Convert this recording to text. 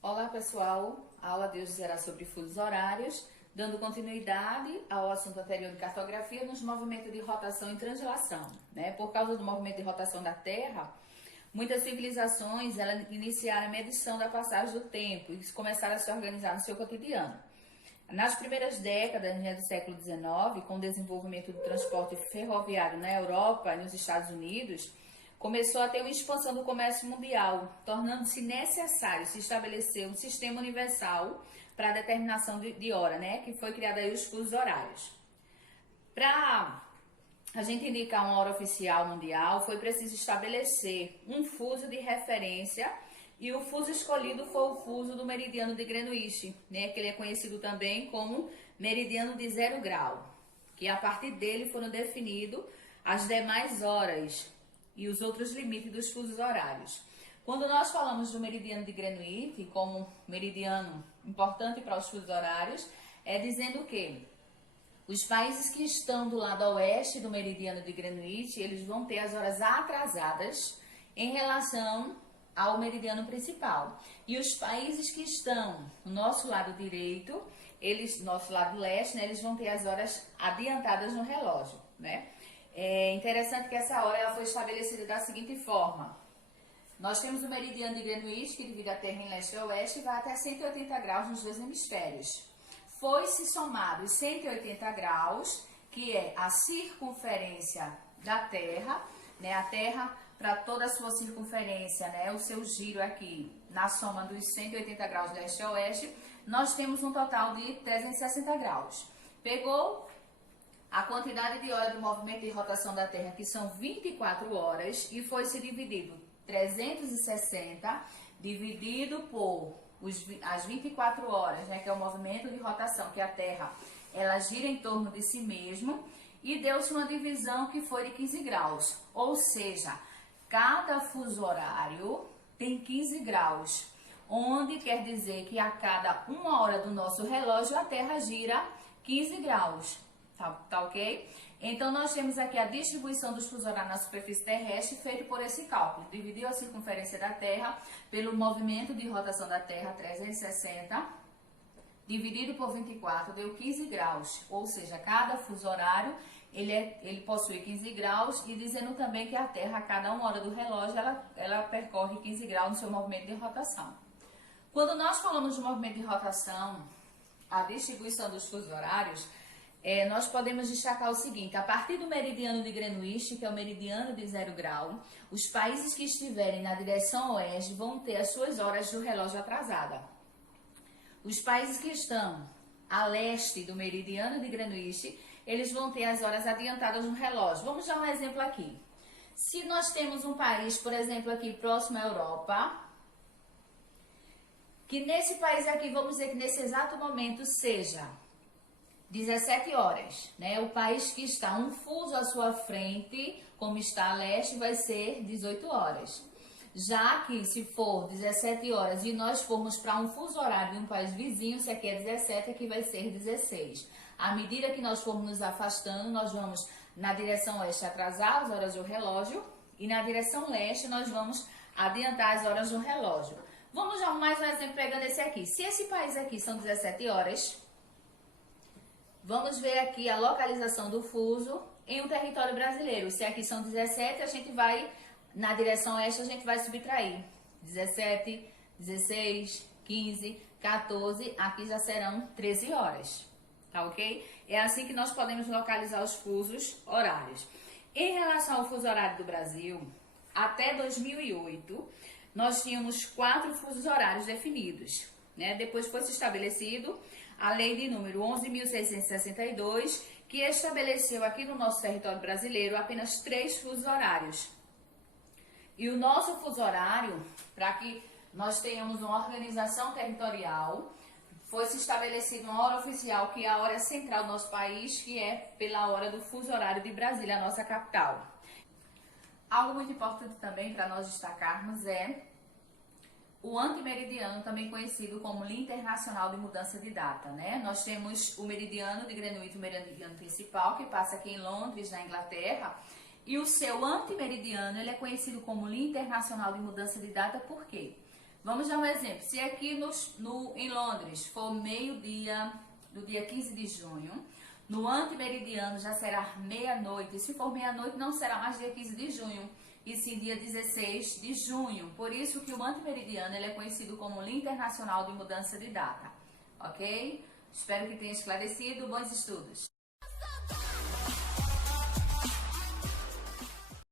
Olá pessoal, a aula de hoje será sobre fusos horários, dando continuidade ao assunto anterior de cartografia nos movimentos de rotação e translação. Por causa do movimento de rotação da Terra, muitas civilizações iniciaram a medição da passagem do tempo e começaram a se organizar no seu cotidiano. Nas primeiras décadas do século XIX, com o desenvolvimento do transporte ferroviário na Europa e nos Estados Unidos, começou a ter uma expansão do comércio mundial, tornando-se necessário se estabelecer um sistema universal para a determinação de hora, que foi criado aí os fusos horários. Para a gente indicar uma hora oficial mundial, foi preciso estabelecer um fuso de referência. E o fuso escolhido foi o fuso do meridiano de Greenwich, que ele é conhecido também como meridiano de 0 grau, que a partir dele foram definidos as demais horas e os outros limites dos fusos horários. Quando nós falamos do meridiano de Greenwich como meridiano importante para os fusos horários, é dizendo que os países que estão do lado oeste do meridiano de Greenwich, eles vão ter as horas atrasadas em relação ao meridiano principal. E os países que estão no nosso lado direito, nosso lado leste, eles vão ter as horas adiantadas no relógio, É interessante que essa hora ela foi estabelecida da seguinte forma. Nós temos o meridiano de Greenwich, que divide a Terra em leste e oeste, e vai até 180 graus nos dois hemisférios. Foi-se somado os 180 graus, que é a circunferência da Terra, a Terra, para toda a sua circunferência, o seu giro aqui, na soma dos 180 graus leste a oeste, nós temos um total de 360 graus. Pegou a quantidade de horas do movimento de rotação da Terra, que são 24 horas, e foi se dividido 360, dividido por as 24 horas, que é o movimento de rotação, que a Terra ela gira em torno de si mesmo, e deu-se uma divisão que foi de 15 graus, ou seja, cada fuso horário tem 15 graus, onde quer dizer que a cada 1 hora do nosso relógio a Terra gira 15 graus, tá ok? Então nós temos aqui a distribuição dos fusos horários na superfície terrestre feito por esse cálculo. Dividiu a circunferência da Terra pelo movimento de rotação da Terra, 360, dividido por 24, deu 15 graus, ou seja, cada fuso horário ele possui 15 graus, e dizendo também que a Terra, a cada 1 hora do relógio, ela percorre 15 graus no seu movimento de rotação. Quando nós falamos de movimento de rotação, a distribuição dos fusos horários, nós podemos destacar o seguinte: a partir do meridiano de Greenwich, que é o meridiano de 0 grau, os países que estiverem na direção oeste vão ter as suas horas do relógio atrasada. Os países que estão a leste do meridiano de Greenwich, eles vão ter as horas adiantadas no relógio. Vamos dar um exemplo aqui. Se nós temos um país, por exemplo, aqui próximo à Europa, que nesse país aqui, vamos dizer que nesse exato momento seja 17 horas, O país que está um fuso à sua frente, como está a leste, vai ser 18 horas. Já que se for 17 horas e nós formos para um fuso horário de um país vizinho, se aqui é 17, aqui vai ser 16. À medida que nós formos nos afastando, nós vamos na direção oeste atrasar as horas do relógio, e na direção leste nós vamos adiantar as horas do relógio. Vamos dar mais um exemplo pegando esse aqui. Se esse país aqui são 17 horas, vamos ver aqui a localização do fuso em um território brasileiro. Se aqui são 17, a gente vai, na direção oeste, a gente vai subtrair 17, 16, 15, 14, aqui já serão 13 horas, tá ok? É assim que nós podemos localizar os fusos horários. Em relação ao fuso horário do Brasil, até 2008, nós tínhamos 4 fusos horários definidos, Depois foi se estabelecido a lei de número 11.662, que estabeleceu aqui no nosso território brasileiro apenas 3 fusos horários. E o nosso fuso horário, para que nós tenhamos uma organização territorial, foi-se estabelecida uma hora oficial, que é a hora central do nosso país, que é pela hora do fuso horário de Brasília, a nossa capital. Algo muito importante também para nós destacarmos é o antimeridiano, também conhecido como linha internacional de mudança de data, né? Nós temos o meridiano de Greenwich, o meridiano principal, que passa aqui em Londres, na Inglaterra, e o seu antimeridiano, ele é conhecido como linha internacional de mudança de data, por quê? Vamos dar um exemplo. Se aqui em Londres for meio-dia do dia 15 de junho, no antimeridiano já será meia-noite. Se for meia-noite, não será mais dia 15 de junho, e sim dia 16 de junho. Por isso que o antimeridiano ele é conhecido como linha internacional de mudança de data. Ok? Espero que tenha esclarecido. Bons estudos!